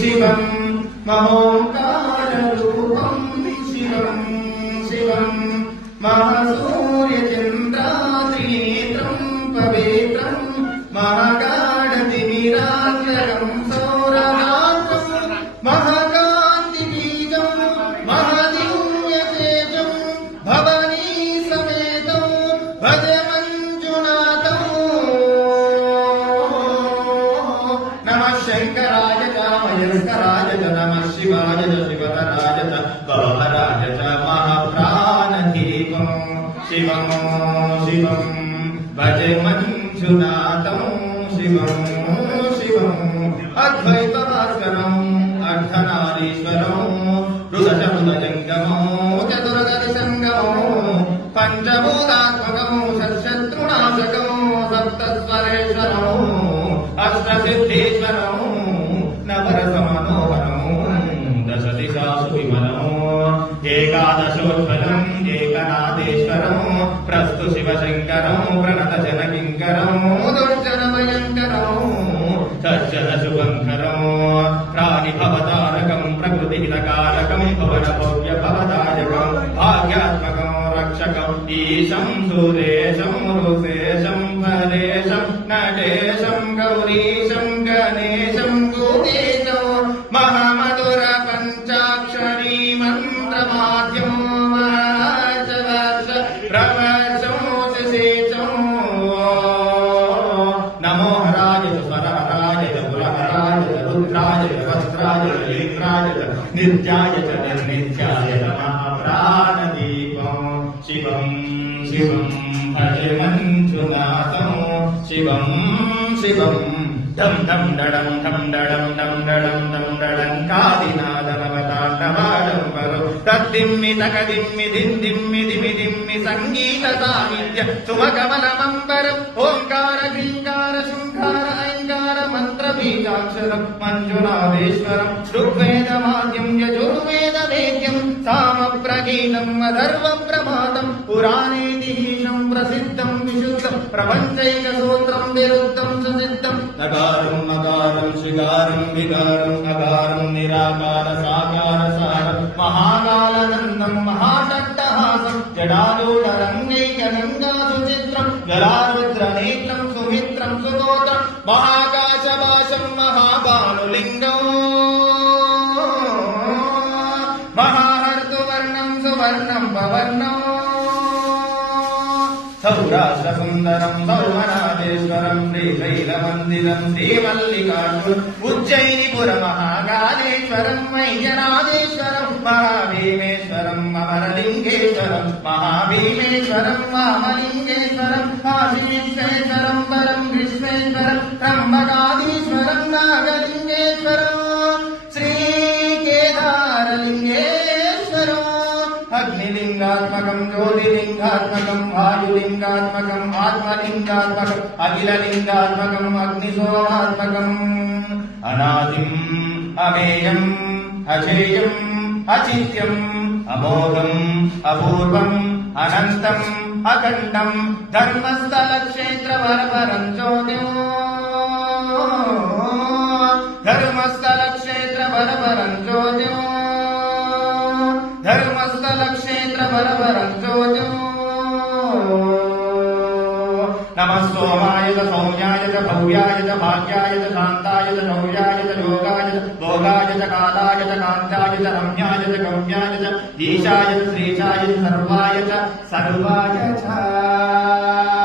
శివం. మహోంకారూపం శివం. శివం. మహసో तीर्थराज च नमः शिवाय च शिवतराज च बहराज च महाप्राणदीपं शिवं शिवं भजे मञ्जुनाथं शिवं शिवम् अद्वैतभास्करम् अर्धनारीश्वरम् हृदशरुदजङ्गमो ప్రస్తు శివశంకరం ప్రణత జనకింకరం దుర్జన సజ్జన శుభంకరం ప్రాణి భవతారకం ప్రకృతి హితకారకం భవన భవ్య భవదాయకం భాగ్యాత్మకం రక్షకం ఈశం సురేశం రుశేషం నేత్రాయ నిర్జాయ ప్రాణదీపం శివం శివం భజ శివం శివం డం డం డడం డం డడం డం డడం డం డడం కాదినాదనవతాండవాడం కాదినాదనవతాండవాడంబరు తద్దిమ్మి తకదిమ్మి దిందిమ్మి దిమి దిమ్మి సంగీత సాహిత్య సుమకమలమంబరం ఓంకార క్రీంకార శృంగార ఐంకార మంత్ర బీజాక్షరం మంజునాథేశ్వరం ఋగ్వేదమాద్యం ప్రగీతం అధర్వ ప్రమాదం పురాణేతిహీశం ప్రసిద్ధం విశుద్ధం ప్రపంచైక సూత్రం విరుద్ధం సుసిద్ధం నగారం నగారం శృగారం విగారం అగారం నిరాకార సాకార సారం మహాకాలనందం మహాసట్టహాసం జడాలూఢ గంగా సుచిత్రం జలారుద్ర నేత్రం సుమిత్రం సుగోత్రం మహాకాశ భాషం మహాబానులింగం వర్ణం సువర్ణం సౌరాష్ట్రసుందరం సౌరాష్ట్ర సౌమనాథేశ్వరం శ్రీశైలమందిరం శ్రీమల్లికార్జున్ ఉజ్జయినిపుర మహాకాళేశ్వరం వైద్యనాథేశ్వరం మహాభీమేశ్వరం అమరలింగేశ్వరం మహాభీమేశ్వరం వామలింగేశ్వరం కాశీశ్వరం అగ్నిలింగాత్మకం జ్యోతిలింగాత్మకం వాయులింగాత్మకం ఆత్మలింగాత్మకం అఖిలలింగాత్మకం అగ్నిశోమాత్మకం అనాదిం అమేయం అజేయం అచిత్యం అమోఘం అపూర్వం అనంతం అఖండం ధర్మస్థల క్షేత్ర వరవరం జ్యోతిం ధర్మస్థల క్షేత్ర వరవరం జ్యోతిం ధర్మస్థల క్షేత్ర వరవరం జ్యోతిం నమ సోమాయ చ సౌమ్యాయ చ భవ్యాయ చ భాగ్యాయ చ శాంతాయ చ శౌర్యాయ చ యోగాయ చ భోగాయ చ కాలాయ చ కాంతాయ చ రమ్యాయ చ గమ్యాయ చ ఈశాయ చ శ్రీశాయ చ సర్వాయ చ సర్వాయ చ